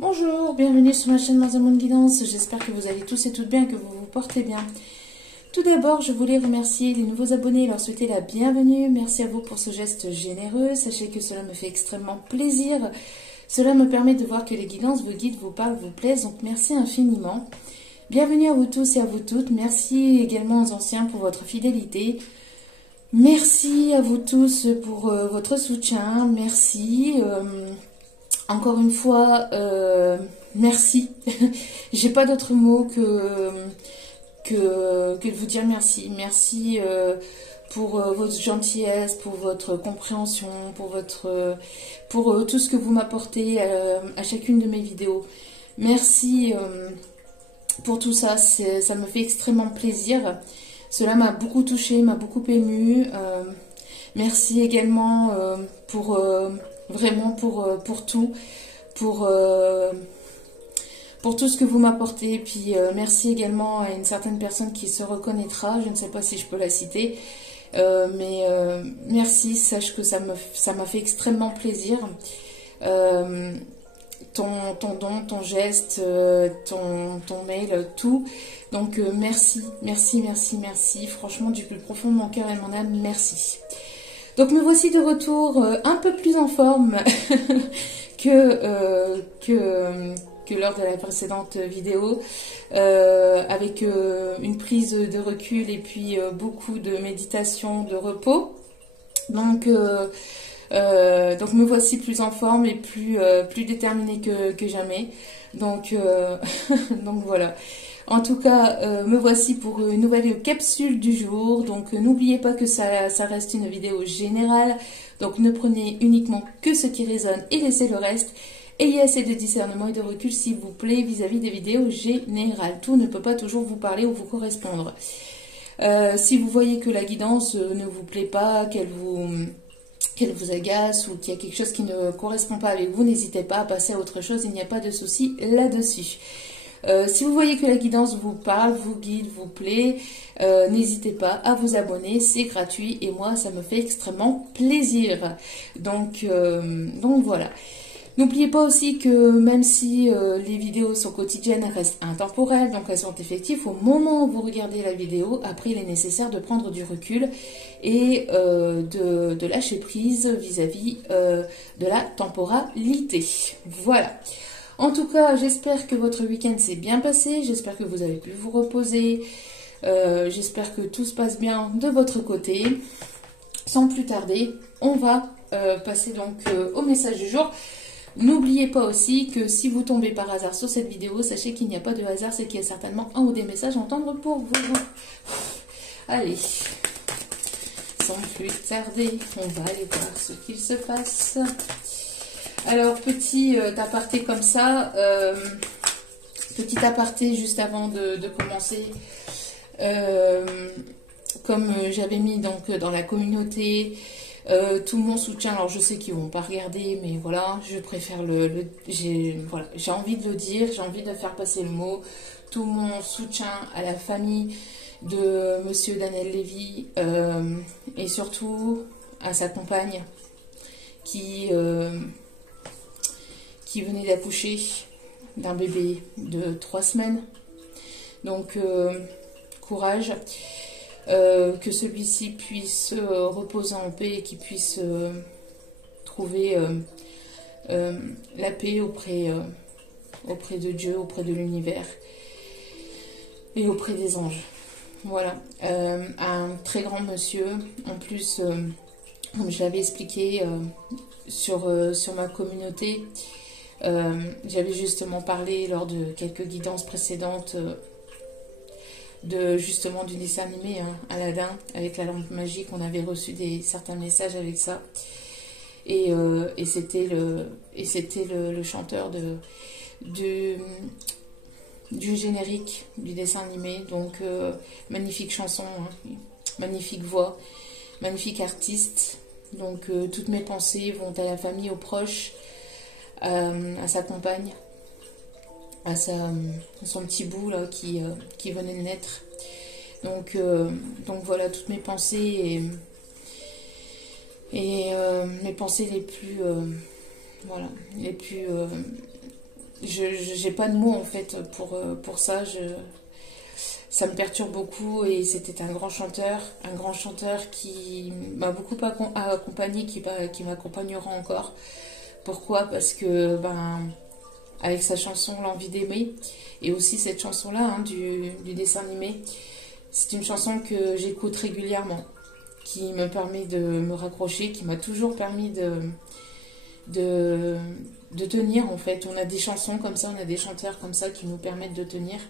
Bonjour, bienvenue sur ma chaîne Marzamoun Guidance. J'espère que vous allez tous et toutes bien, que vous vous portez bien. Tout d'abord, je voulais remercier les nouveaux abonnés et leur souhaiter la bienvenue. Merci à vous pour ce geste généreux. Sachez que cela me fait extrêmement plaisir. Cela me permet de voir que les guidances, vos guides, vous parlent, vous plaisent. Donc merci infiniment. Bienvenue à vous tous et à vous toutes. Merci également aux anciens pour votre fidélité. Merci à vous tous pour votre soutien. Merci. Encore une fois, merci. J'ai pas d'autre mot que de vous dire merci. Merci pour votre gentillesse, pour votre compréhension, pour tout ce que vous m'apportez à chacune de mes vidéos. Merci pour tout ça. Ça me fait extrêmement plaisir. Cela m'a beaucoup touchée, m'a beaucoup émue. Merci également vraiment pour tout, pour tout ce que vous m'apportez. Puis merci également à une certaine personne qui se reconnaîtra, je ne sais pas si je peux la citer, mais merci, sache que ça m'a fait extrêmement plaisir. Ton don, ton geste, ton mail, tout. Donc merci, merci, merci, merci. Franchement, du plus profond de mon cœur et de mon âme, merci. Donc me voici de retour un peu plus en forme que lors de la précédente vidéo, avec une prise de recul et puis beaucoup de méditation, de repos. Donc me voici plus en forme et plus déterminée que jamais. Donc, donc voilà. En tout cas, me voici pour une nouvelle capsule du jour. Donc n'oubliez pas que ça reste une vidéo générale. Donc ne prenez uniquement que ce qui résonne et laissez le reste. Ayez assez de discernement et de recul s'il vous plaît vis-à-vis des vidéos générales. Tout ne peut pas toujours vous parler ou vous correspondre. Si vous voyez que la guidance ne vous plaît pas, qu'elle vous agace ou qu'il y a quelque chose qui ne correspond pas avec vous, n'hésitez pas à passer à autre chose, il n'y a pas de souci là-dessus. Si vous voyez que la guidance vous parle, vous guide, vous plaît, n'hésitez pas à vous abonner, c'est gratuit et moi ça me fait extrêmement plaisir. Donc voilà. N'oubliez pas aussi que même si les vidéos sont quotidiennes, elles restent intemporelles, donc elles sont effectives au moment où vous regardez la vidéo. Après, il est nécessaire de prendre du recul et de lâcher prise vis-à-vis de la temporalité. Voilà. En tout cas, j'espère que votre week-end s'est bien passé, j'espère que vous avez pu vous reposer, j'espère que tout se passe bien de votre côté. Sans plus tarder, on va passer donc au message du jour. N'oubliez pas aussi que si vous tombez par hasard sur cette vidéo, sachez qu'il n'y a pas de hasard, c'est qu'il y a certainement un ou des messages à entendre pour vous. Allez, sans plus tarder, on va aller voir ce qu'il se passe. Alors, petit aparté comme ça, petit aparté juste avant de commencer. Comme j'avais mis donc dans la communauté tout mon soutien, alors je sais qu'ils vont pas regarder, mais voilà, je préfère j'ai envie de le dire, j'ai envie de faire passer le mot. Tout mon soutien à la famille de Monsieur Daniel Lévy et surtout à sa compagne qui venait d'accoucher d'un bébé de 3 semaines. Donc courage. Que celui-ci puisse reposer en paix et qu'il puisse trouver la paix auprès de Dieu, auprès de l'univers et auprès des anges. Voilà, un très grand monsieur. En plus, comme je l'avais expliqué sur ma communauté, j'avais justement parlé lors de quelques guidances précédentes justement du dessin animé Aladdin avec la lampe magique. On avait reçu certains messages avec ça et c'était le chanteur du générique du dessin animé. Donc magnifique chanson, magnifique voix, magnifique artiste. Donc toutes mes pensées vont à la famille, aux proches, à sa compagne, à son petit bout là qui venait de naître. Donc voilà, toutes mes pensées et mes pensées les plus voilà, les plus j'ai pas de mots en fait pour ça. Ça me perturbe beaucoup et c'était un grand chanteur qui m'a beaucoup accompagné, qui m'accompagnera encore. Pourquoi? Parce que avec sa chanson L'envie d'aimer et aussi cette chanson-là hein, du dessin animé, c'est une chanson que j'écoute régulièrement, qui me permet de me raccrocher, qui m'a toujours permis de tenir en fait. On a des chansons comme ça, on a des chanteurs comme ça qui nous permettent de tenir.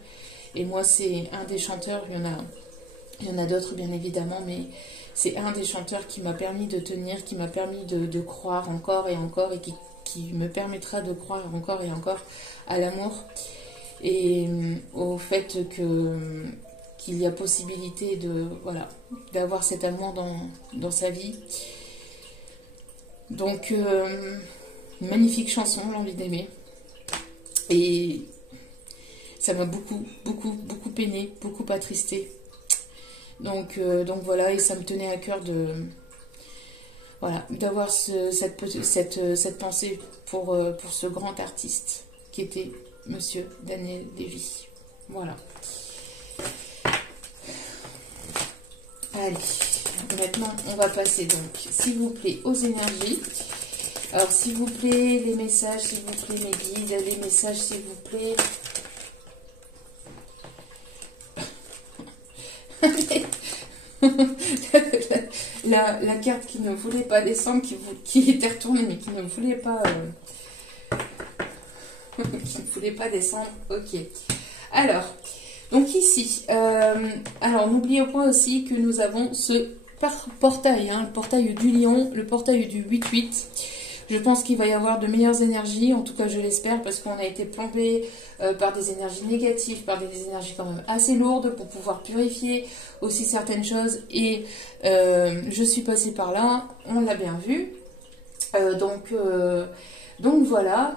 Et moi, c'est un des chanteurs, il y en a d'autres bien évidemment, mais c'est un des chanteurs qui m'a permis de tenir, qui m'a permis de croire encore et encore, et qui me permettra de croire encore et encore à l'amour et au fait qu'il y a possibilité d'avoir cet amour dans sa vie. Donc, magnifique chanson, L'envie d'aimer. Et ça m'a beaucoup peiné, beaucoup attristé. Donc voilà, et ça me tenait à cœur d'avoir cette pensée pour ce grand artiste qui était Monsieur Daniel Lévy. Voilà. Allez, maintenant on va passer donc, s'il vous plaît, aux énergies. Alors s'il vous plaît, les messages, s'il vous plaît, mes guides, les messages, s'il vous plaît. la carte qui ne voulait pas descendre, qui était retournée, mais qui ne voulait pas descendre. Ok. Alors, donc ici, alors n'oubliez pas aussi que nous avons ce portail, hein, le portail du lion, le portail du 8-8. Je pense qu'il va y avoir de meilleures énergies, en tout cas je l'espère, parce qu'on a été plombé par des énergies négatives, par des énergies quand même assez lourdes pour pouvoir purifier aussi certaines choses. Et je suis passée par là, on l'a bien vu. Donc voilà.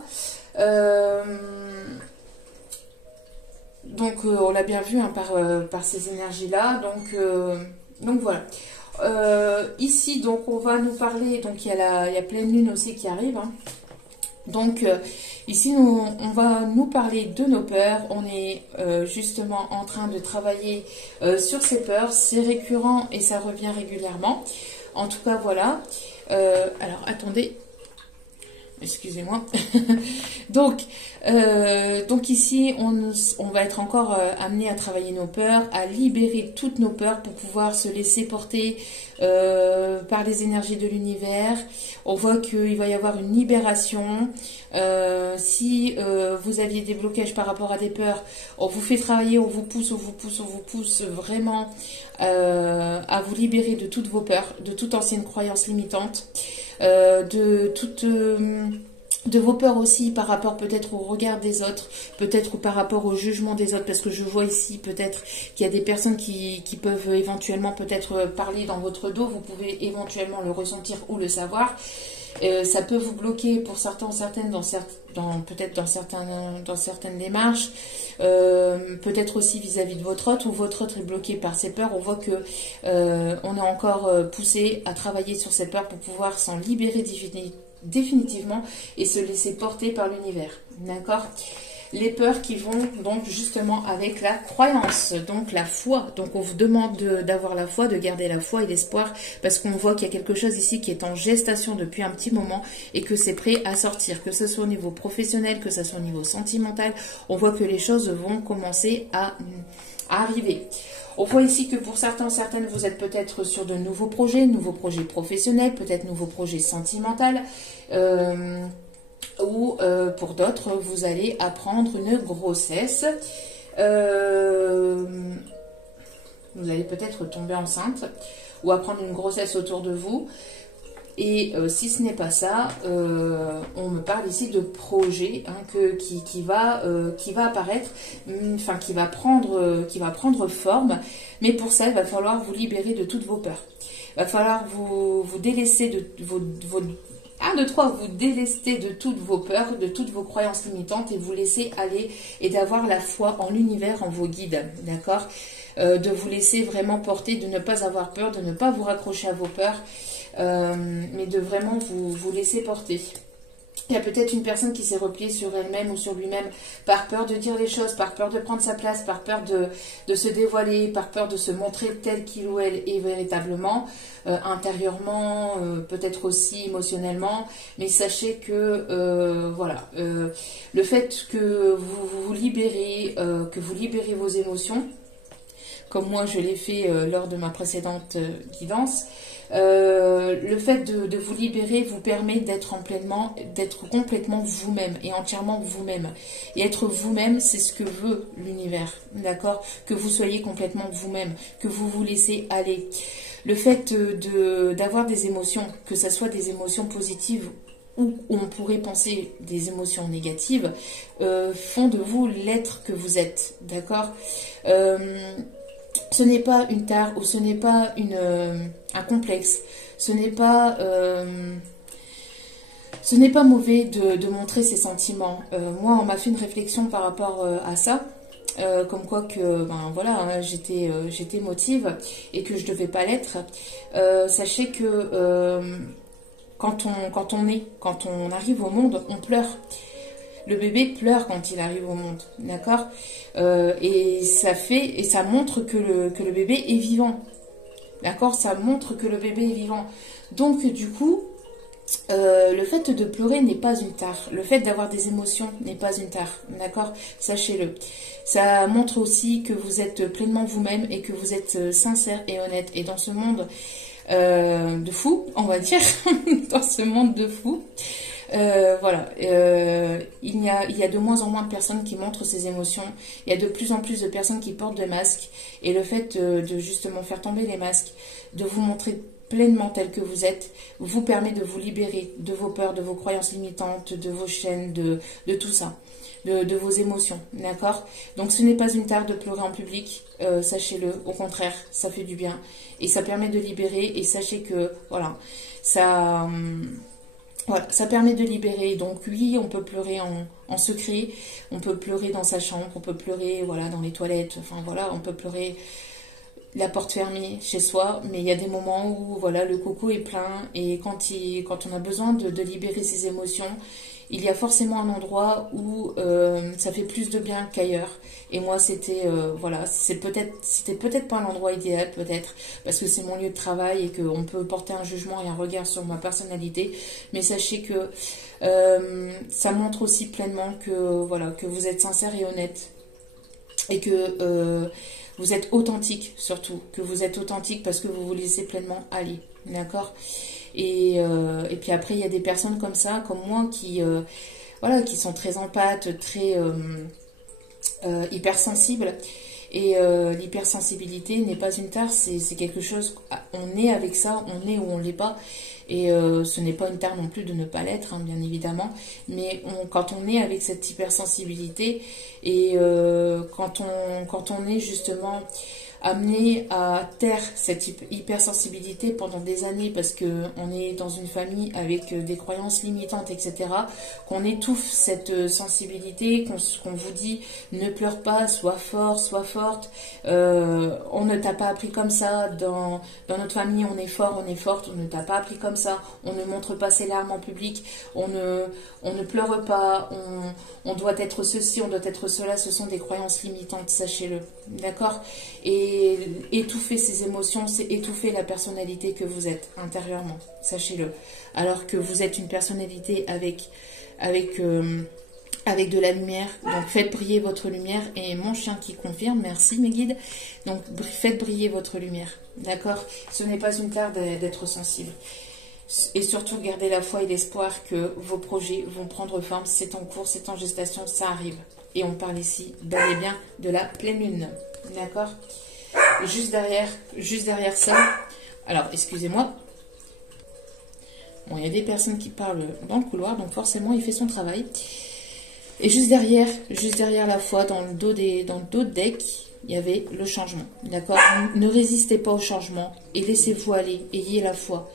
Donc on l'a bien vu hein, par ces énergies-là. Donc voilà. Ici, donc, on va nous parler, donc il y a pleine lune aussi qui arrive. Hein. Donc, ici, on va nous parler de nos peurs. On est justement en train de travailler sur ces peurs. C'est récurrent et ça revient régulièrement. En tout cas, voilà. Alors, attendez. Excusez-moi. donc ici, on va être encore amené à travailler nos peurs, à libérer toutes nos peurs pour pouvoir se laisser porter par les énergies de l'univers. On voit qu'il va y avoir une libération. Si vous aviez des blocages par rapport à des peurs, on vous fait travailler, on vous pousse vraiment à vous libérer de toutes vos peurs, de toute ancienne croyance limitante. De vos peurs aussi par rapport peut-être au regard des autres, peut-être par rapport au jugement des autres, parce que je vois ici peut-être qu'il y a des personnes qui peuvent éventuellement peut-être parler dans votre dos, vous pouvez éventuellement le ressentir ou le savoir. Ça peut vous bloquer pour certaines peut-être dans certaines démarches, peut-être aussi vis-à-vis de votre autre, ou votre autre est bloqué par ses peurs. On voit que on est encore poussé à travailler sur ces peurs pour pouvoir s'en libérer définitivement et se laisser porter par l'univers. D'accord ? Les peurs qui vont donc justement avec la croyance, donc la foi. Donc on vous demande d'avoir la foi, de garder la foi et l'espoir, parce qu'on voit qu'il y a quelque chose ici qui est en gestation depuis un petit moment et que c'est prêt à sortir, que ce soit au niveau professionnel, que ce soit au niveau sentimental. On voit que les choses vont commencer à arriver. On voit ici que pour certaines, vous êtes peut-être sur de nouveaux projets professionnels, peut-être nouveaux projets sentimentaux, ou pour d'autres, vous allez apprendre une grossesse. Vous allez peut-être tomber enceinte ou apprendre une grossesse autour de vous. Et si ce n'est pas ça, on me parle ici de projet hein, qui va apparaître, enfin qui va prendre forme. Mais pour ça, il va falloir vous libérer de toutes vos peurs. Il va falloir vous délester de vous délester de toutes vos peurs, de toutes vos croyances limitantes et vous laisser aller et d'avoir la foi en l'univers, en vos guides, d'accord ? De vous laisser vraiment porter, de ne pas avoir peur, de ne pas vous raccrocher à vos peurs, mais de vraiment vous laisser porter. Il y a peut-être une personne qui s'est repliée sur elle-même ou sur lui-même par peur de dire les choses, par peur de prendre sa place, par peur de se dévoiler, par peur de se montrer tel qu'il ou elle est véritablement, intérieurement, peut-être aussi émotionnellement. Mais sachez que voilà, le fait que vous vous libérez, que vous libérez vos émotions, comme moi je l'ai fait lors de ma précédente guidance, le fait de vous libérer vous permet d'être complètement vous-même et entièrement vous-même. Et être vous-même, c'est ce que veut l'univers, d'accord? Que vous soyez complètement vous-même, que vous vous laissez aller. Le fait d'avoir des émotions, que ce soit des émotions positives ou on pourrait penser des émotions négatives, font de vous l'être que vous êtes, d'accord? Ce n'est pas une tare ou ce n'est pas un complexe. Ce n'est pas mauvais de montrer ses sentiments. Moi, on m'a fait une réflexion par rapport à ça. Comme quoi que ben voilà, hein, j'étais émotive et que je devais pas l'être. Sachez que quand on arrive au monde, on pleure. Le bébé pleure quand il arrive au monde, d'accord? Et ça montre que le bébé est vivant, d'accord? Ça montre que le bébé est vivant. Donc du coup, le fait de pleurer n'est pas une tare. Le fait d'avoir des émotions n'est pas une tare, d'accord? Sachez-le. Ça montre aussi que vous êtes pleinement vous-même et que vous êtes sincère et honnête. Et dans ce monde de fous, on va dire, dans ce monde de fous, voilà, il y a de moins en moins de personnes qui montrent ces émotions. Il y a de plus en plus de personnes qui portent des masques. Et le fait de justement faire tomber les masques, de vous montrer pleinement tel que vous êtes, vous permet de vous libérer de vos peurs, de vos croyances limitantes, de vos chaînes, de tout ça, de vos émotions, d'accord? Donc ce n'est pas une tare de pleurer en public, sachez-le, au contraire, ça fait du bien. Et ça permet de libérer, et sachez que, voilà, ça... Voilà, ça permet de libérer. Donc oui, on peut pleurer en secret, on peut pleurer dans sa chambre, on peut pleurer voilà, dans les toilettes, enfin voilà, on peut pleurer la porte fermée chez soi, mais il y a des moments où voilà, le coco est plein et quand on a besoin de libérer ses émotions, il y a forcément un endroit où ça fait plus de bien qu'ailleurs. Et moi, c'était voilà, c'était peut-être pas l'endroit idéal, peut-être, parce que c'est mon lieu de travail et qu'on peut porter un jugement et un regard sur ma personnalité. Mais sachez que ça montre aussi pleinement que voilà, que vous êtes sincère et honnête et que vous êtes authentique surtout, que vous êtes authentique parce que vous vous laissez pleinement aller, d'accord? Et puis après, il y a des personnes comme ça, comme moi, voilà, qui sont très empathes, très hypersensibles. Et l'hypersensibilité n'est pas une tare, c'est quelque chose, on est avec ça, on est ou on ne l'est pas. Et ce n'est pas une tare non plus de ne pas l'être, hein, bien évidemment. Mais quand on est avec cette hypersensibilité et quand on est justement amené à taire cette hypersensibilité pendant des années parce qu'on est dans une famille avec des croyances limitantes, etc., qu'on étouffe cette sensibilité, qu'on vous dit ne pleure pas, sois fort, sois forte, on ne t'a pas appris comme ça, dans notre famille on est fort, on est forte, on ne t'a pas appris comme ça, on ne montre pas ses larmes en public, on ne pleure pas, on doit être ceci, on doit être cela, ce sont des croyances limitantes, sachez-le, d'accord? Et étouffer ces émotions, c'est étouffer la personnalité que vous êtes intérieurement, sachez-le. Alors que vous êtes une personnalité avec de la lumière, donc faites briller votre lumière. Et mon chien qui confirme, merci mes guides. Donc faites briller votre lumière, d'accord? Ce n'est pas une tare d'être sensible. Et surtout, gardez la foi et l'espoir que vos projets vont prendre forme. C'est en cours, c'est en gestation, ça arrive. Et on parle ici, bel et bien, de la pleine lune, d'accord? Juste derrière ça, alors excusez-moi, bon, il y a des personnes qui parlent dans le couloir, donc forcément il fait son travail. Et juste derrière la foi, dans le dos de deck, il y avait le changement, d'accord? Ne résistez pas au changement et laissez-vous aller, ayez la foi.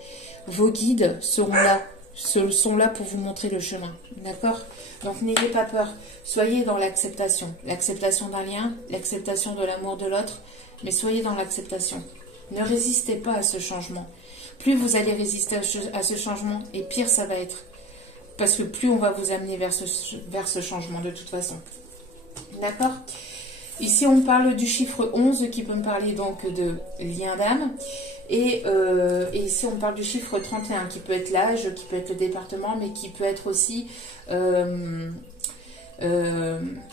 Vos guides sont là pour vous montrer le chemin, d'accord? Donc n'ayez pas peur, soyez dans l'acceptation d'un lien, l'acceptation de l'amour de l'autre, mais soyez dans l'acceptation. Ne résistez pas à ce changement. Plus vous allez résister à ce changement, et pire ça va être. parce que plus on va vous amener vers ce changement de toute façon. D'accord? Ici, on parle du chiffre 11 qui peut me parler donc de lien d'âme. Et ici, on parle du chiffre 31 qui peut être l'âge, qui peut être le département, mais qui peut être aussi...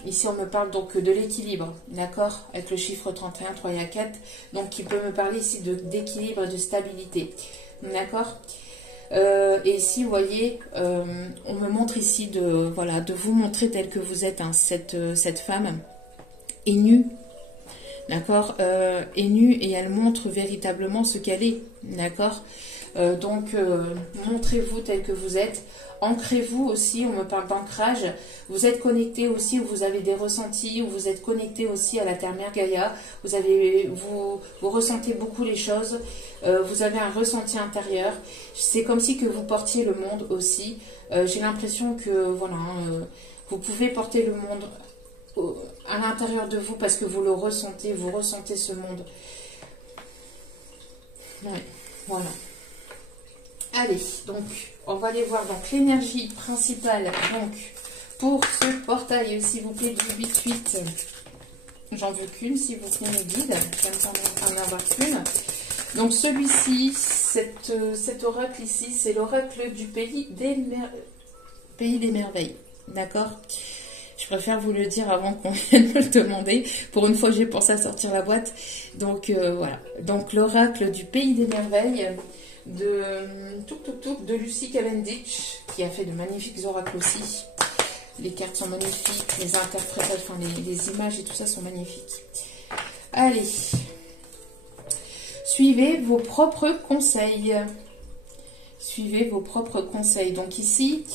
ici, on me parle donc de l'équilibre, d'accord? Avec le chiffre 31, 3 et 4, donc qui peut me parler ici d'équilibre et de stabilité, d'accord? Et ici, vous voyez, on me montre ici de vous montrer tel que vous êtes, hein, cette femme est nue, d'accord, est nue et elle montre véritablement ce qu'elle est, d'accord. Donc, montrez-vous tel que vous êtes. Ancrez-vous aussi, on me parle d'ancrage. Vous êtes connecté aussi, où vous avez des ressentis, où vous êtes connecté aussi à la Terre-Mère Gaïa. Vous ressentez beaucoup les choses. Vous avez un ressenti intérieur. C'est comme si que vous portiez le monde aussi. J'ai l'impression que, voilà, vous pouvez porter le monde à l'intérieur de vous parce que vous le ressentez, vous ressentez ce monde. Ouais, voilà. Allez, donc, on va aller voir donc l'énergie principale donc pour ce portail, s'il vous plaît, du 8-8. J'en veux qu'une, s'il vous plaît, mes guides. Je vais en avoir qu'une. Donc, celui-ci, cet oracle ici, c'est l'oracle du pays des merveilles. D'accord? Je préfère vous le dire avant qu'on vienne me le demander. Pour une fois, j'ai pensé à sortir la boîte. Donc, voilà. Donc, l'oracle du pays des merveilles de Lucy Cavendish, qui a fait de magnifiques oracles aussi. Les cartes sont magnifiques, les interprétations, enfin les images et tout ça sont magnifiques. Allez, suivez vos propres conseils. Suivez vos propres conseils. Donc ici,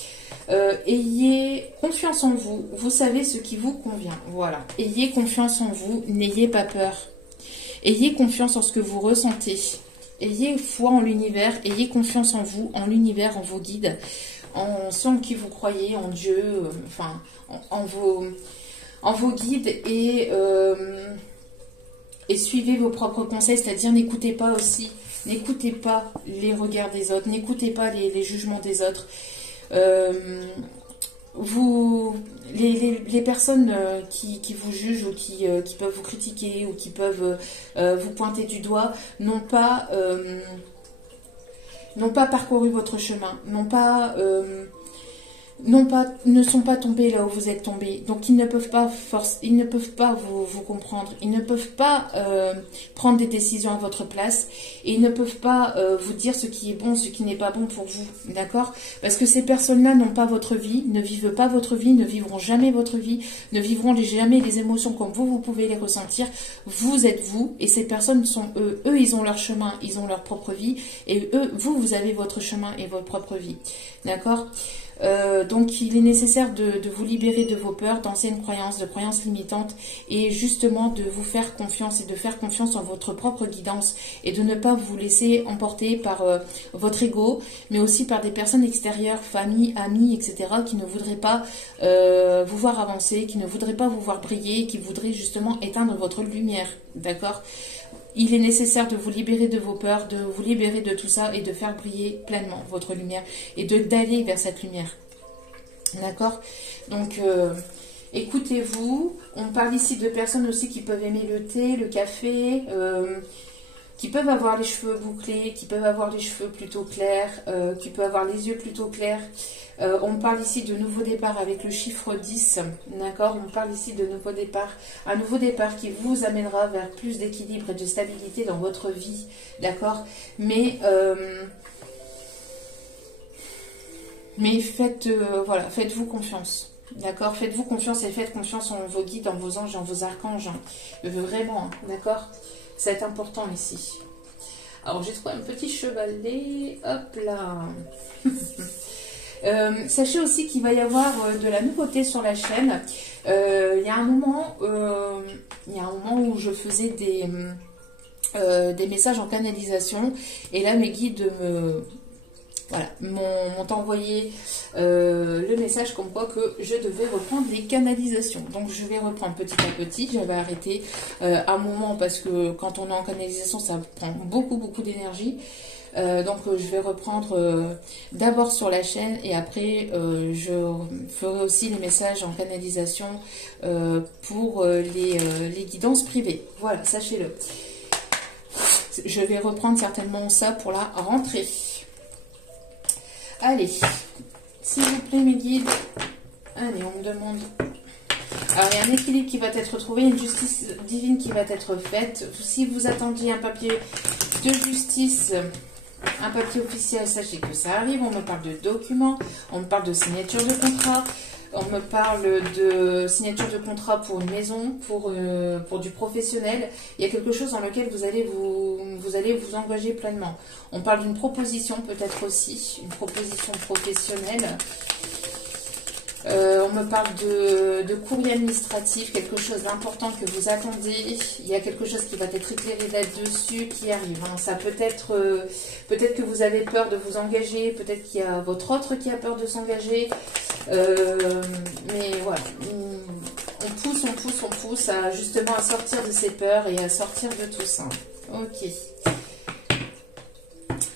ayez confiance en vous. Vous savez ce qui vous convient. Voilà. Ayez confiance en vous. N'ayez pas peur. Ayez confiance en ce que vous ressentez. Ayez foi en l'univers, ayez confiance en vous, en l'univers, en vos guides, en ceux en qui vous croyez, en Dieu, enfin, en vos guides et suivez vos propres conseils, c'est-à-dire n'écoutez pas les regards des autres, n'écoutez pas les jugements des autres. Les personnes qui vous jugent ou qui peuvent vous critiquer ou qui peuvent vous pointer du doigt n'ont pas parcouru votre chemin, ne sont pas tombés là où vous êtes tombés. Donc ils ne peuvent pas vous comprendre. Ils ne peuvent pas prendre des décisions à votre place. Et ils ne peuvent pas vous dire ce qui est bon, ce qui n'est pas bon pour vous. D'accord? Parce que ces personnes-là n'ont pas votre vie, ne vivent pas votre vie, ne vivront jamais votre vie, ne vivront jamais les émotions comme vous pouvez les ressentir. Vous êtes vous et ces personnes sont eux. Eux, ils ont leur chemin, ils ont leur propre vie. Et eux, vous avez votre chemin et votre propre vie. D'accord? Donc il est nécessaire de vous libérer de vos peurs, d'anciennes croyances, de croyances limitantes et justement de vous faire confiance et de faire confiance en votre propre guidance et de ne pas vous laisser emporter par votre ego, mais aussi par des personnes extérieures, famille, amis, etc. qui ne voudraient pas vous voir avancer, qui ne voudraient pas vous voir briller, qui voudraient justement éteindre votre lumière, d'accord ? Il est nécessaire de vous libérer de vos peurs, de vous libérer de tout ça et de faire briller pleinement votre lumière et d'aller vers cette lumière. D'accord? Donc, écoutez-vous. On parle ici de personnes aussi qui peuvent aimer le thé, le café, qui peuvent avoir les cheveux bouclés, qui peuvent avoir les cheveux plutôt clairs, qui peuvent avoir les yeux plutôt clairs. On parle ici de nouveau départ avec le chiffre 10, d'accord? On parle ici de nouveau départ, un nouveau départ qui vous amènera vers plus d'équilibre et de stabilité dans votre vie, d'accord? Mais faites-vous confiance, d'accord? Faites-vous confiance et faites confiance en vos guides, en vos anges, en vos archanges, hein. Vraiment, d'accord? C'est important ici. Alors, j'ai trouvé un petit chevalet, hop là. Sachez aussi qu'il va y avoir de la nouveauté sur la chaîne. Il y a un moment où je faisais des messages en canalisation et là mes guides m'ont envoyé le message comme quoi que je devais reprendre les canalisations. Donc je vais reprendre petit à petit. J'avais arrêté un moment parce que quand on est en canalisation ça prend beaucoup d'énergie. Je vais reprendre d'abord sur la chaîne et après je ferai aussi les messages en canalisation pour les guidances privées. Voilà, sachez-le. Je vais reprendre certainement ça pour la rentrée. Allez, s'il vous plaît mes guides. Allez, on me demande... Alors, il y a un équilibre qui va être trouvé, une justice divine qui va être faite. Si vous attendiez un papier de justice, un papier officiel, sachez que ça arrive. On me parle de documents, on me parle de signature de contrat, on me parle de signature de contrat pour une maison, pour du professionnel. Il y a quelque chose dans lequel vous allez vous engager pleinement. On parle d'une proposition peut-être aussi, une proposition professionnelle. On me parle de courrier administratif, quelque chose d'important que vous attendez. Il y a quelque chose qui va être éclairé là-dessus qui arrive. Hein. Ça peut être que vous avez peur de vous engager, peut-être qu'il y a votre autre qui a peur de s'engager. Mais voilà, on pousse justement à sortir de ces peurs et à sortir de tout ça. Ok.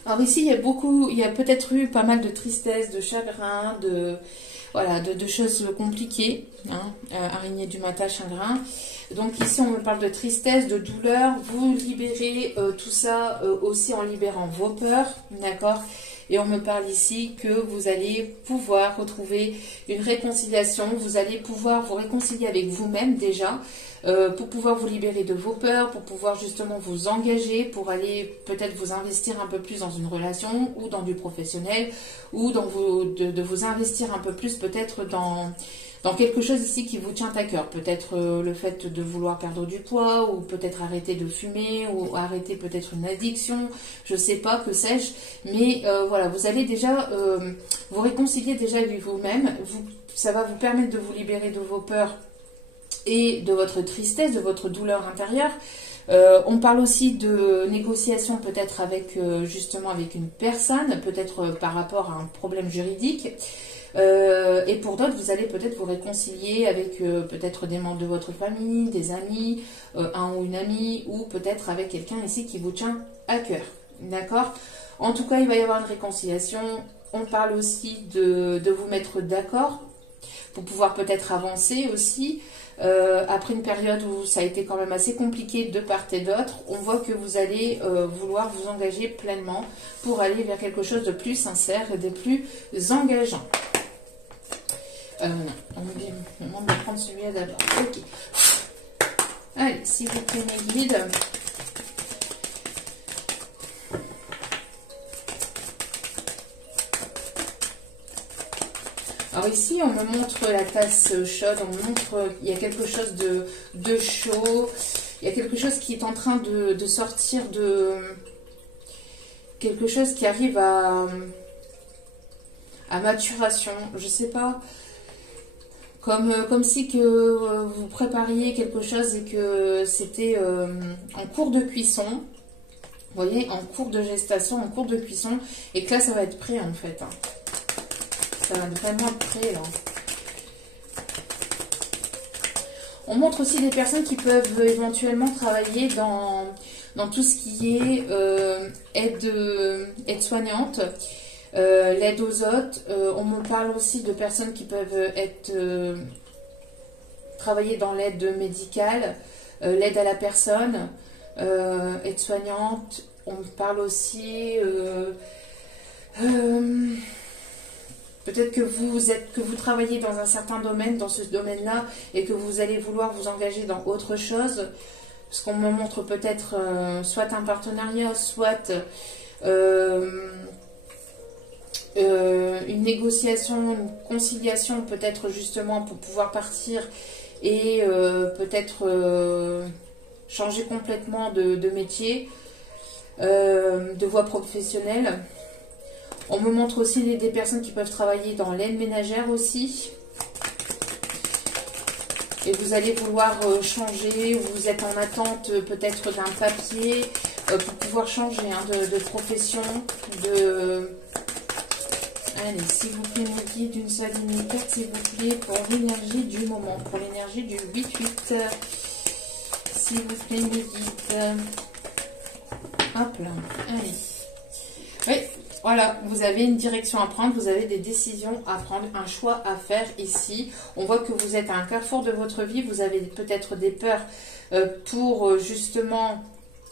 Alors ici, il y a peut-être eu pas mal de tristesse, de chagrin, voilà, de choses compliquées, hein, araignée du matin, chagrin. Donc ici, on me parle de tristesse, de douleur. Vous libérez tout ça aussi en libérant vos peurs, d'accord? Et on me parle ici que vous allez pouvoir retrouver une réconciliation. Vous allez pouvoir vous réconcilier avec vous-même déjà, pour pouvoir vous libérer de vos peurs, pour pouvoir justement vous engager, pour aller peut-être vous investir un peu plus dans une relation ou dans du professionnel, ou de vous investir un peu plus peut-être dans quelque chose ici qui vous tient à cœur. Peut-être le fait de vouloir perdre du poids, ou peut-être arrêter de fumer, ou arrêter peut-être une addiction, je sais pas, que sais-je. Mais voilà, vous allez déjà vous réconcilier déjà avec vous-même. Ça va vous permettre de vous libérer de vos peurs et de votre tristesse, de votre douleur intérieure. On parle aussi de négociation peut-être avec justement avec une personne, peut-être par rapport à un problème juridique. Et pour d'autres, vous allez peut-être vous réconcilier avec peut-être des membres de votre famille, des amis, un ou une amie, ou peut-être avec quelqu'un ici qui vous tient à cœur. D'accord? En tout cas, il va y avoir une réconciliation. On parle aussi de vous mettre d'accord pour pouvoir peut-être avancer aussi. Après une période où ça a été quand même assez compliqué de part et d'autre, on voit que vous allez vouloir vous engager pleinement pour aller vers quelque chose de plus sincère et de plus engageant. On me demande de prendre celui-là d'abord. Ok. Allez, s'il vous plaît, mes guides. Alors ici, on me montre la tasse chaude, on me montre qu'il y a quelque chose de chaud, il y a quelque chose qui est en train de sortir de... quelque chose qui arrive à maturation, je sais pas, comme si que vous prépariez quelque chose et que c'était en cours de cuisson, vous voyez, en cours de gestation, en cours de cuisson, et que là, ça va être prêt en fait, hein. Ça va vraiment être prêt là. On montre aussi des personnes qui peuvent éventuellement travailler dans tout ce qui est aide soignante, l'aide aux autres. On me parle aussi de personnes qui peuvent travailler dans l'aide médicale, l'aide à la personne, aide soignante. On me parle aussi... peut-être que vous travaillez dans un certain domaine, dans ce domaine-là, et que vous allez vouloir vous engager dans autre chose. Parce qu'on me montre peut-être soit un partenariat, soit une négociation, une conciliation, peut-être justement pour pouvoir partir et peut-être changer complètement de métier, de voie professionnelle. On me montre aussi des personnes qui peuvent travailler dans l'aide ménagère aussi. Et vous allez vouloir changer, ou vous êtes en attente peut-être d'un papier pour pouvoir changer hein, de profession. Allez, s'il vous plaît, mon guide, une seule ligne carte, s'il vous plaît, pour l'énergie du moment, pour l'énergie du 8-8. S'il vous plaît, mes guides. Hop là, allez. Oui, voilà, vous avez une direction à prendre, vous avez des décisions à prendre, un choix à faire ici. On voit que vous êtes à un carrefour de votre vie, vous avez peut-être des peurs pour justement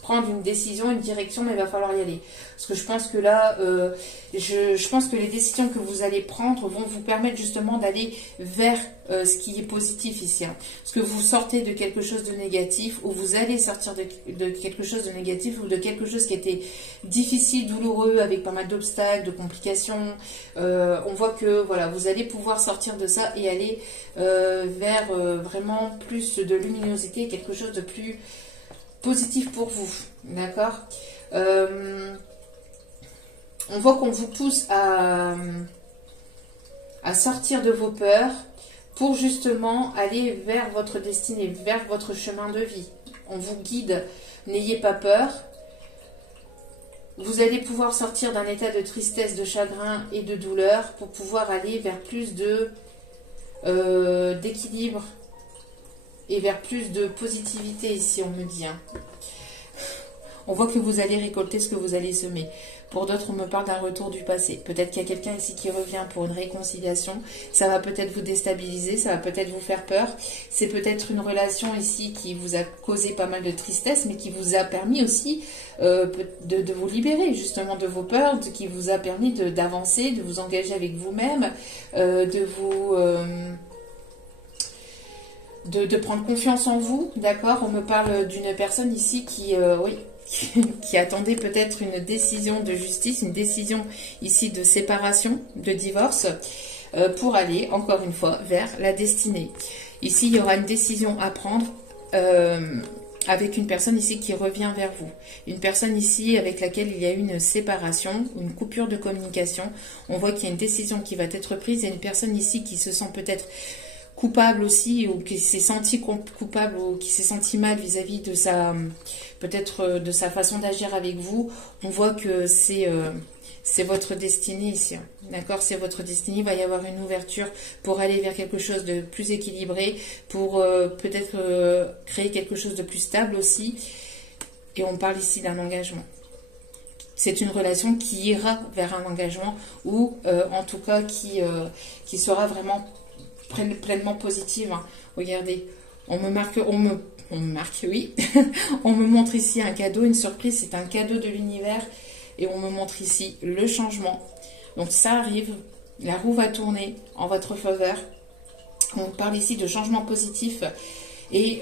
prendre une décision, une direction, mais il va falloir y aller. Parce que je pense que là, je pense que les décisions que vous allez prendre vont vous permettre justement d'aller vers ce qui est positif ici. Hein. Parce que vous sortez de quelque chose de négatif, ou vous allez sortir de quelque chose de négatif, ou de quelque chose qui était difficile, douloureux, avec pas mal d'obstacles, de complications. On voit que voilà, vous allez pouvoir sortir de ça et aller vers vraiment plus de luminosité, quelque chose de plus positif pour vous, d'accord. On voit qu'on vous pousse à sortir de vos peurs pour justement aller vers votre destinée, vers votre chemin de vie. On vous guide, n'ayez pas peur. Vous allez pouvoir sortir d'un état de tristesse, de chagrin et de douleur pour pouvoir aller vers plus d'équilibre et vers plus de positivité ici, on me dit. Hein. On voit que vous allez récolter ce que vous allez semer. Pour d'autres, on me parle d'un retour du passé. Peut-être qu'il y a quelqu'un ici qui revient pour une réconciliation. Ça va peut-être vous déstabiliser, ça va peut-être vous faire peur. C'est peut-être une relation ici qui vous a causé pas mal de tristesse, mais qui vous a permis aussi de vous libérer justement de vos peurs, qui vous a permis d'avancer, de vous engager avec vous-même, de prendre confiance en vous, d'accord. On me parle d'une personne ici qui attendait peut-être une décision de justice, une décision ici de séparation, de divorce, pour aller, encore une fois, vers la destinée. Ici, il y aura une décision à prendre avec une personne ici qui revient vers vous. Une personne ici avec laquelle il y a eu une séparation, une coupure de communication. On voit qu'il y a une décision qui va être prise. Il y a une personne ici qui se sent peut-être coupable aussi, ou qui s'est senti coupable, ou qui s'est senti mal vis-à-vis de sa, peut-être de sa façon d'agir avec vous. On voit que c'est votre destinée ici, d'accord, c'est votre destinée. Il va y avoir une ouverture pour aller vers quelque chose de plus équilibré, pour peut-être créer quelque chose de plus stable aussi. Et on parle ici d'un engagement. C'est une relation qui ira vers un engagement, ou en tout cas qui sera vraiment pleinement positive. Hein. Regardez, on me marque, oui. On me montre ici un cadeau, une surprise, c'est un cadeau de l'univers, et on me montre ici le changement. Donc ça arrive, la roue va tourner en votre faveur. On parle ici de changement positif et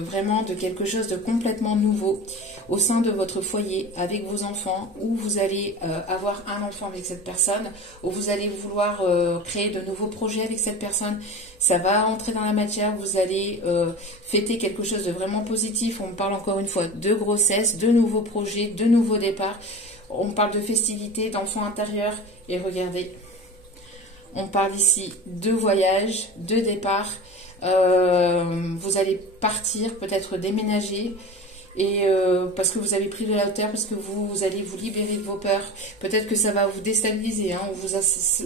vraiment de quelque chose de complètement nouveau au sein de votre foyer avec vos enfants, où vous allez avoir un enfant avec cette personne, où vous allez vouloir créer de nouveaux projets avec cette personne. Ça va entrer dans la matière, vous allez fêter quelque chose de vraiment positif. On parle encore une fois de grossesse, de nouveaux projets, de nouveaux départs. On parle de festivités, d'enfants intérieurs, et regardez, on parle ici de voyage, de départ. Vous allez partir, peut-être déménager, et parce que vous avez pris de la hauteur, parce que vous allez vous libérer de vos peurs. Peut-être que ça va vous déstabiliser, hein,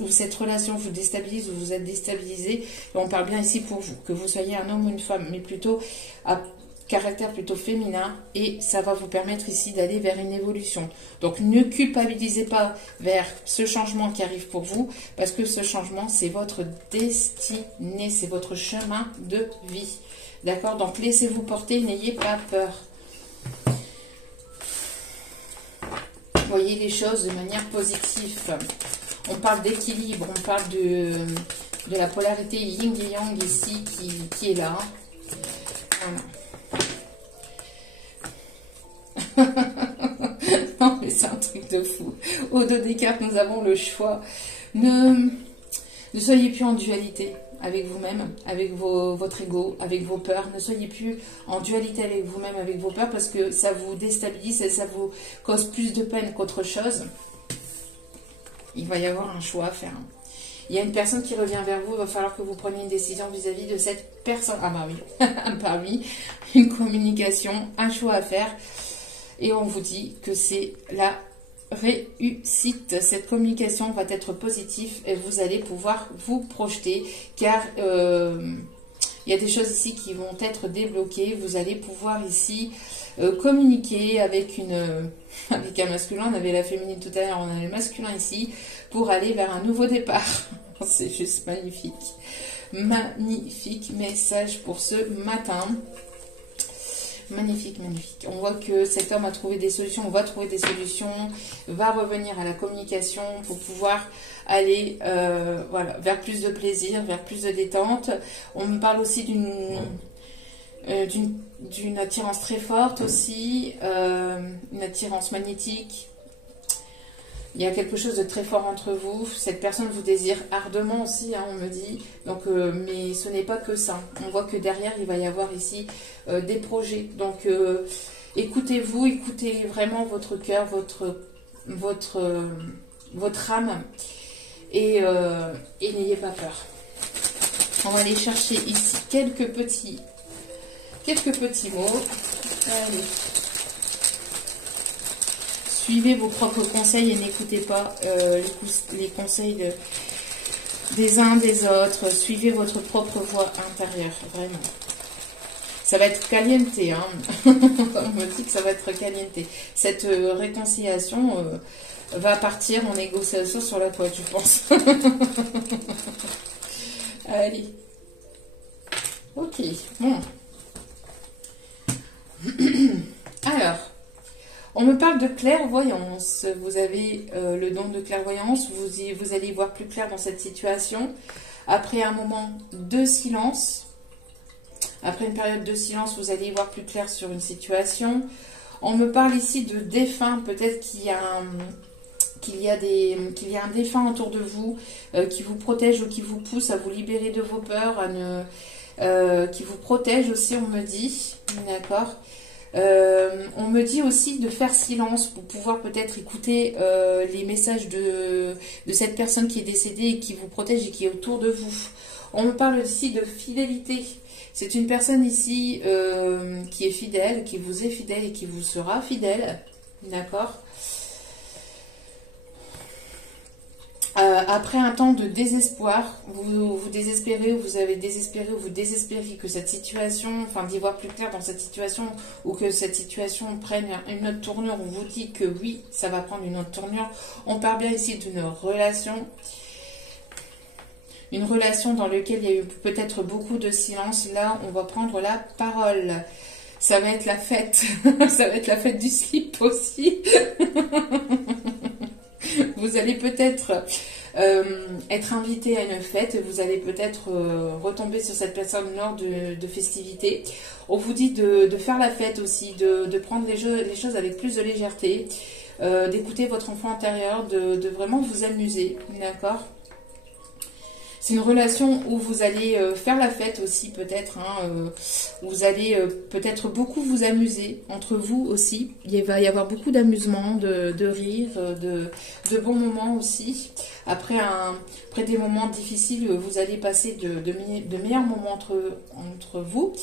ou cette relation vous déstabilise, ou vous êtes déstabilisé. Et on parle bien ici pour vous, que vous soyez un homme ou une femme, mais plutôt à caractère plutôt féminin, et ça va vous permettre ici d'aller vers une évolution. Donc ne culpabilisez pas vers ce changement qui arrive pour vous, parce que ce changement, c'est votre destinée, c'est votre chemin de vie. D'accord? Donc laissez-vous porter, n'ayez pas peur. Voyez les choses de manière positive. On parle d'équilibre, on parle de la polarité yin et yang ici qui est là. Voilà. Non mais c'est un truc de fou. Au dos des cartes, nous avons le choix. Ne soyez plus en dualité avec vous-même, avec votre ego, avec vos peurs. Ne soyez plus en dualité avec vous-même, avec vos peurs, parce que ça vous déstabilise et ça vous cause plus de peine qu'autre chose. Il va y avoir un choix à faire. Il y a une personne qui revient vers vous, il va falloir que vous preniez une décision vis-à-vis de cette personne. Ah bah oui, bah oui, une communication, un choix à faire. Et on vous dit que c'est la réussite. Cette communication va être positive et vous allez pouvoir vous projeter, car Il y a des choses ici qui vont être débloquées. Vous allez pouvoir ici communiquer avec avec un masculin. On avait la féminine tout à l'heure, on a le masculin ici, pour aller vers un nouveau départ. C'est juste magnifique. Magnifique message pour ce matin. Magnifique, magnifique. On voit que cet homme a trouvé des solutions, on va trouver des solutions, va revenir à la communication pour pouvoir aller voilà, vers plus de plaisir, vers plus de détente. On me parle aussi d'une attirance très forte aussi, une attirance magnétique. Il y a quelque chose de très fort entre vous. Cette personne vous désire ardemment aussi, hein, on me dit. Donc, mais ce n'est pas que ça. On voit que derrière, il va y avoir ici des projets. Donc, écoutez-vous, écoutez vraiment votre cœur, votre âme. Et n'ayez pas peur. On va aller chercher ici quelques petits mots. Allez. Suivez vos propres conseils et n'écoutez pas les conseils des uns des autres. Suivez votre propre voix intérieure, vraiment. Ça va être caliente, hein. On me dit que ça va être caliente. Cette réconciliation va partir en négociation sur la toile, je pense. Allez. Ok, bon. Alors. On me parle de clairvoyance. Vous avez le don de clairvoyance. Vous allez voir plus clair dans cette situation. Après un moment de silence, après une période de silence, vous allez y voir plus clair sur une situation. On me parle ici de défunt. Peut-être qu'il y a un défunt autour de vous qui vous protège ou qui vous pousse à vous libérer de vos peurs, qui vous protège aussi, on me dit. D'accord ? On me dit aussi de faire silence pour pouvoir peut-être écouter les messages de cette personne qui est décédée et qui vous protège et qui est autour de vous. On me parle ici de fidélité. C'est une personne ici qui est fidèle, qui vous est fidèle et qui vous sera fidèle. D'accord ? Après un temps de désespoir, vous désespérez, vous avez désespéré ou vous désespérez que cette situation, enfin d'y voir plus clair dans cette situation ou que cette situation prenne une autre tournure, on vous dit que oui, ça va prendre une autre tournure. On parle bien ici d'une relation dans laquelle il y a eu peut-être beaucoup de silence. Là, on va prendre la parole. Ça va être la fête. Ça va être la fête du slip aussi. Vous allez peut-être être invité à une fête, vous allez peut-être retomber sur cette personne lors de festivités. On vous dit de faire la fête aussi, de prendre les choses avec plus de légèreté, d'écouter votre enfant intérieur, de vraiment vous amuser, d'accord ? C'est une relation où vous allez faire la fête aussi peut-être, hein, où vous allez peut-être beaucoup vous amuser entre vous aussi. Il va y avoir beaucoup d'amusement, de rire, de bons moments aussi. Après des moments difficiles, vous allez passer de meilleurs moments entre vous.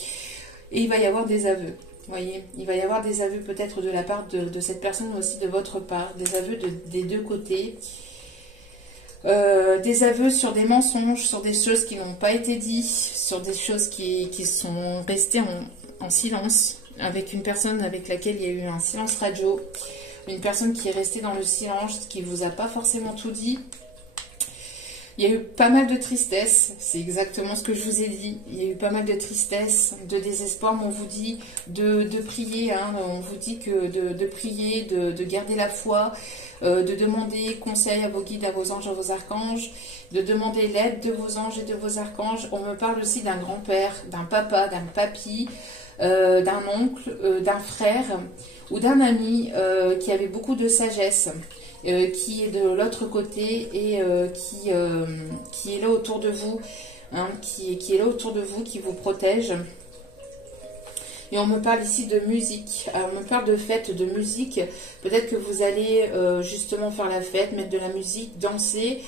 Et il va y avoir des aveux. Vous voyez, il va y avoir des aveux peut-être de la part de cette personne aussi de votre part, des aveux des deux côtés. Des aveux sur des mensonges, sur des choses qui n'ont pas été dites, sur des choses qui sont restées en silence, avec une personne avec laquelle il y a eu un silence radio, une personne qui est restée dans le silence, qui ne vous a pas forcément tout dit. Il y a eu pas mal de tristesse, c'est exactement ce que je vous ai dit. Il y a eu pas mal de tristesse, de désespoir, mais on vous dit de prier, hein, on vous dit que de prier, de garder la foi, de demander conseil à vos guides, à vos anges, à vos archanges, de demander l'aide de vos anges et de vos archanges. On me parle aussi d'un grand-père, d'un papa, d'un papy, d'un oncle, d'un frère ou d'un ami qui avait beaucoup de sagesse. Qui est de l'autre côté et qui est là autour de vous, hein, qui est là autour de vous, qui vous protège. Et on me parle ici de musique. Alors, on me parle de fête, de musique. Peut-être que vous allez justement faire la fête, mettre de la musique, danser,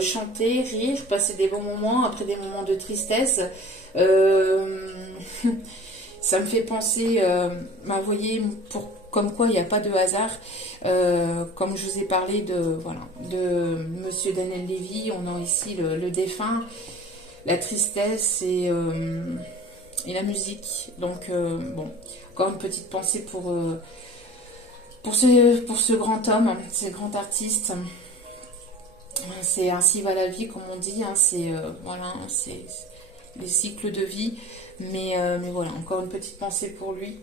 chanter, rire, passer des bons moments après des moments de tristesse. Ça me fait penser, vous voyez, comme quoi il n'y a pas de hasard. Comme je vous ai parlé de Monsieur Daniel Lévy, on a ici le défunt. la tristesse et la musique. Donc, bon, encore une petite pensée pour ce grand homme, ce grand artiste. C'est ainsi va la vie, comme on dit, hein, c'est voilà, c'est les cycles de vie. Mais voilà, encore une petite pensée pour lui.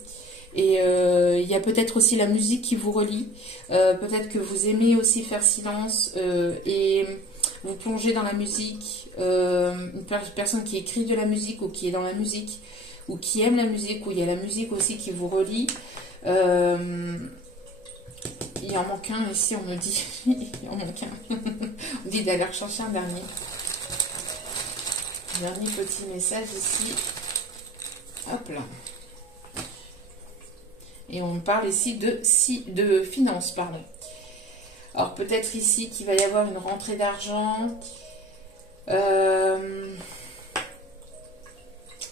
Et il y a peut-être aussi la musique qui vous relie. Peut-être que vous aimez aussi faire silence et vous plongez dans la musique. Une personne qui écrit de la musique ou qui est dans la musique ou qui aime la musique, ou il y a la musique aussi qui vous relie. Il en manque un ici, on me dit. Il en manque un. On dit d'aller rechercher un dernier. Dernier petit message ici. Hop là. Et on parle ici de finances, pardon. Alors peut-être ici qu'il va y avoir une rentrée d'argent. Il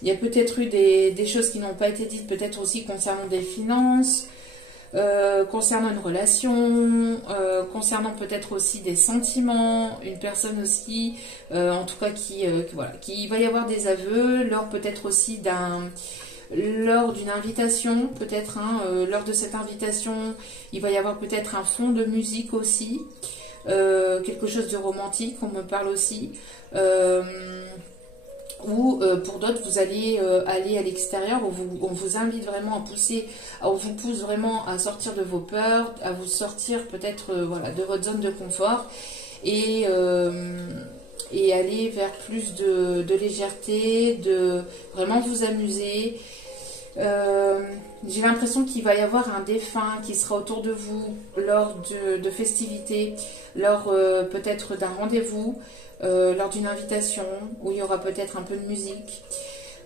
y a peut-être eu des choses qui n'ont pas été dites, peut-être aussi concernant des finances, concernant une relation, concernant peut-être aussi des sentiments, une personne aussi, en tout cas voilà, qui va y avoir des aveux, lors peut-être aussi lors d'une invitation, peut-être, hein, lors de cette invitation, il va y avoir peut-être un fond de musique aussi, quelque chose de romantique, on me parle aussi, ou pour d'autres, vous allez aller à l'extérieur, on vous invite vraiment à pousser, on vous pousse vraiment à sortir de vos peurs, à vous sortir peut-être voilà, de votre zone de confort et aller vers plus de légèreté, de vraiment vous amuser. J'ai l'impression qu'il va y avoir un défunt qui sera autour de vous lors de festivités, lors peut-être d'un rendez-vous, lors d'une invitation où il y aura peut-être un peu de musique.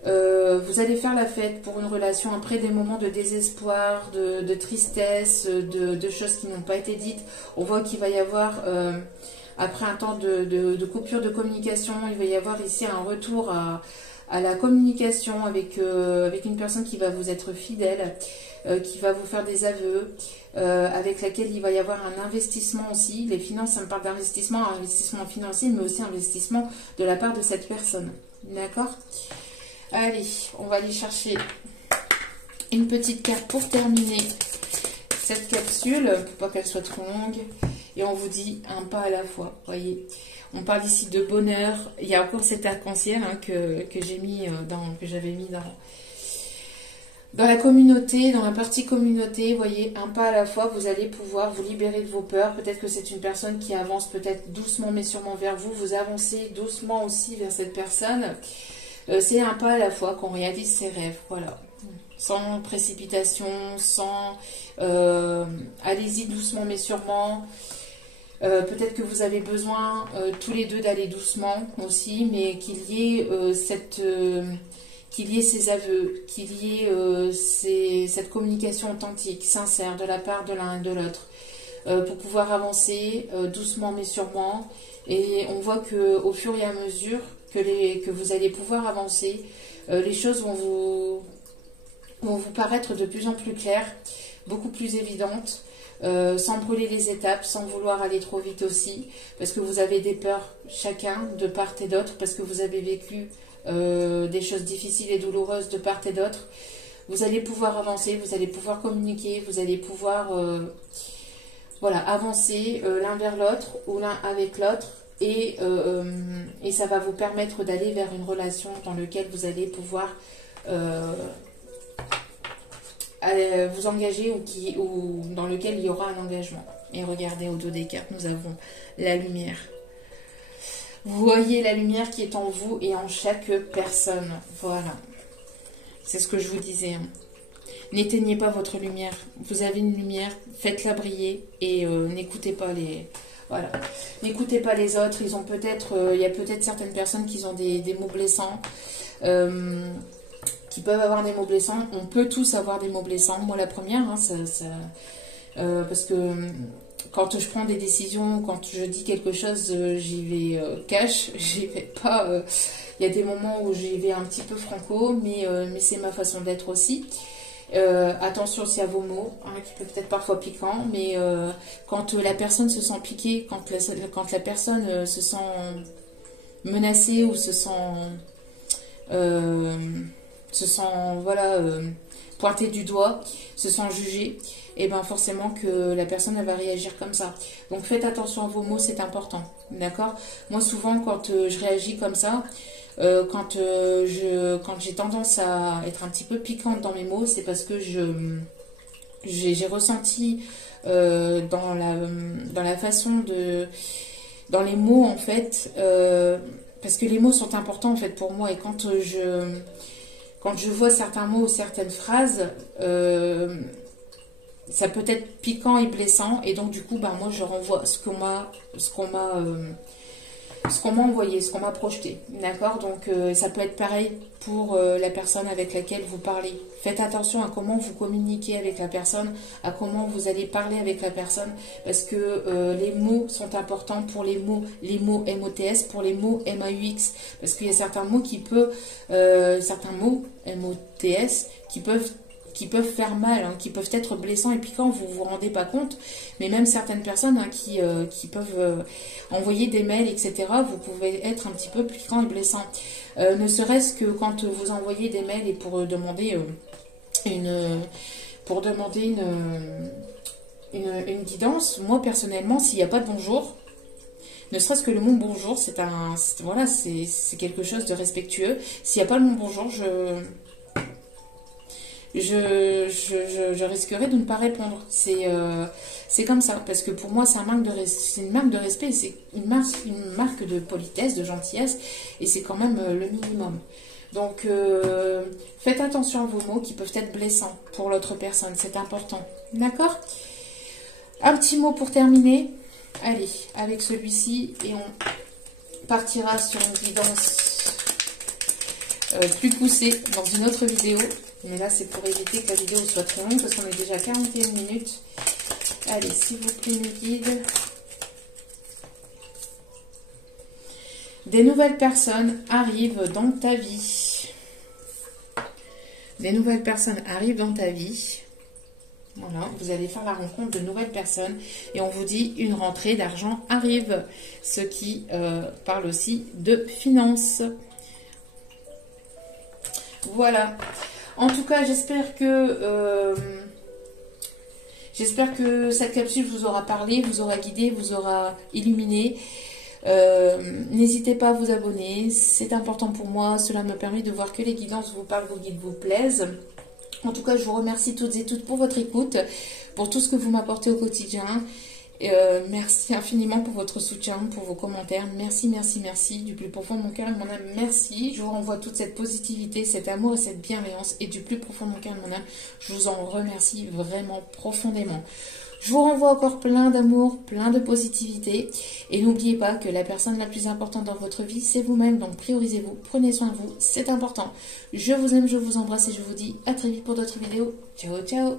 Vous allez faire la fête pour une relation après des moments de désespoir, de tristesse, de choses qui n'ont pas été dites. On voit qu'il va y avoir, après un temps de coupure de communication, il va y avoir ici un retour à la communication avec une personne qui va vous être fidèle, qui va vous faire des aveux, avec laquelle il va y avoir un investissement aussi. Les finances, ça me parle d'investissement, un investissement financier, mais aussi un investissement de la part de cette personne. D'accord ? Allez, on va aller chercher une petite carte pour terminer cette capsule, pour pas qu'elle soit trop longue. Et on vous dit un pas à la fois, voyez. On parle ici de bonheur. Il y a encore cet arc-en-ciel hein, que j'avais mis dans la communauté, dans la partie communauté. Voyez, un pas à la fois, vous allez pouvoir vous libérer de vos peurs. Peut-être que c'est une personne qui avance peut-être doucement mais sûrement vers vous. Vous avancez doucement aussi vers cette personne. C'est un pas à la fois qu'on réalise ses rêves, voilà. Sans précipitation, allez-y doucement mais sûrement. Peut-être que vous avez besoin tous les deux d'aller doucement aussi, mais qu'il y ait ces aveux, qu'il y ait cette communication authentique, sincère de la part de l'un et de l'autre, pour pouvoir avancer doucement mais sûrement. Et on voit que au fur et à mesure que vous allez pouvoir avancer, les choses vont vous paraître de plus en plus claires, beaucoup plus évidentes. Sans brûler les étapes, sans vouloir aller trop vite aussi, parce que vous avez des peurs chacun de part et d'autre, parce que vous avez vécu des choses difficiles et douloureuses de part et d'autre. Vous allez pouvoir avancer, vous allez pouvoir communiquer, vous allez pouvoir voilà, avancer l'un vers l'autre ou l'un avec l'autre, et ça va vous permettre d'aller vers une relation dans laquelle vous allez pouvoir vous engager ou dans lequel il y aura un engagement. Et regardez au dos des cartes, nous avons la lumière. Vous voyez la lumière qui est en vous et en chaque personne. Voilà. C'est ce que je vous disais. Hein. N'éteignez pas votre lumière. Vous avez une lumière, faites-la briller et n'écoutez pas les... Voilà. N'écoutez pas les autres. Ils ont peut-être... il y a peut-être certaines personnes qui ont des mots blessants. Qui peuvent avoir des mots blessants. On peut tous avoir des mots blessants. Moi, la première, hein, parce que quand je prends des décisions, quand je dis quelque chose, j'y vais cash, j'y vais pas. Il y a des moments où j'y vais un petit peu franco, mais c'est ma façon d'être aussi. Attention aussi à vos mots, hein, qui peuvent être parfois piquants, mais quand la personne se sent piquée, quand la personne se sent menacé ou se sent voilà, pointé du doigt, se sent jugé, et bien forcément que la personne elle va réagir comme ça. Donc faites attention à vos mots, c'est important. D'accord? Moi souvent quand je réagis comme ça, quand j'ai tendance à être un petit peu piquante dans mes mots, c'est parce que j'ai ressenti dans la façon de... dans les mots en fait, parce que les mots sont importants en fait pour moi, et quand je vois certains mots ou certaines phrases, ça peut être piquant et blessant, et donc du coup bah, moi je renvoie ce qu'on m'a envoyé, ce qu'on m'a projeté, d'accord? Donc ça peut être pareil pour la personne avec laquelle vous parlez. Faites attention à comment vous communiquez avec la personne, à comment vous allez parler avec la personne, parce que les mots sont importants pour les mots MOTS, pour les mots MAUX, parce qu'il y a certains mots certains mots MOTS qui peuvent faire mal, hein, qui peuvent être blessants et piquants, vous vous rendez pas compte, mais même certaines personnes hein, qui peuvent envoyer des mails, etc., vous pouvez être un petit peu piquant et blessant. Ne serait-ce que quand vous envoyez des mails et pour demander une guidance, moi personnellement, s'il n'y a pas de bonjour, ne serait-ce que le mot bonjour, c'est quelque chose de respectueux. S'il n'y a pas le mot bonjour, je risquerais de ne pas répondre. C'est comme ça, parce que pour moi, c'est une marque de respect, c'est une marque de politesse, de gentillesse, et c'est quand même le minimum. Donc, faites attention à vos mots qui peuvent être blessants pour l'autre personne, c'est important. D'accord? Un petit mot pour terminer. Allez, avec celui-ci, et on partira sur une guidance plus poussée dans une autre vidéo. Mais là, c'est pour éviter que la vidéo soit trop longue, parce qu'on est déjà à 41 minutes. Allez, s'il vous plaît, mes guides. Des nouvelles personnes arrivent dans ta vie. Des nouvelles personnes arrivent dans ta vie. Voilà, vous allez faire la rencontre de nouvelles personnes. Et on vous dit, une rentrée d'argent arrive. Ce qui parle aussi de finances. Voilà. En tout cas, j'espère que cette capsule vous aura parlé, vous aura guidé, vous aura illuminé. N'hésitez pas à vous abonner, c'est important pour moi. Cela me permet de voir que les guidances vous parlent, vos guides vous plaisent. En tout cas, je vous remercie toutes et toutes pour votre écoute, pour tout ce que vous m'apportez au quotidien. Merci infiniment pour votre soutien, pour vos commentaires. Merci, merci, merci. Du plus profond de mon cœur et de mon âme, merci. Je vous renvoie toute cette positivité, cet amour et cette bienveillance. Et du plus profond de mon cœur et de mon âme, je vous en remercie vraiment profondément. Je vous renvoie encore plein d'amour, plein de positivité. Et n'oubliez pas que la personne la plus importante dans votre vie, c'est vous-même. Donc priorisez-vous, prenez soin de vous, c'est important. Je vous aime, je vous embrasse et je vous dis à très vite pour d'autres vidéos. Ciao, ciao!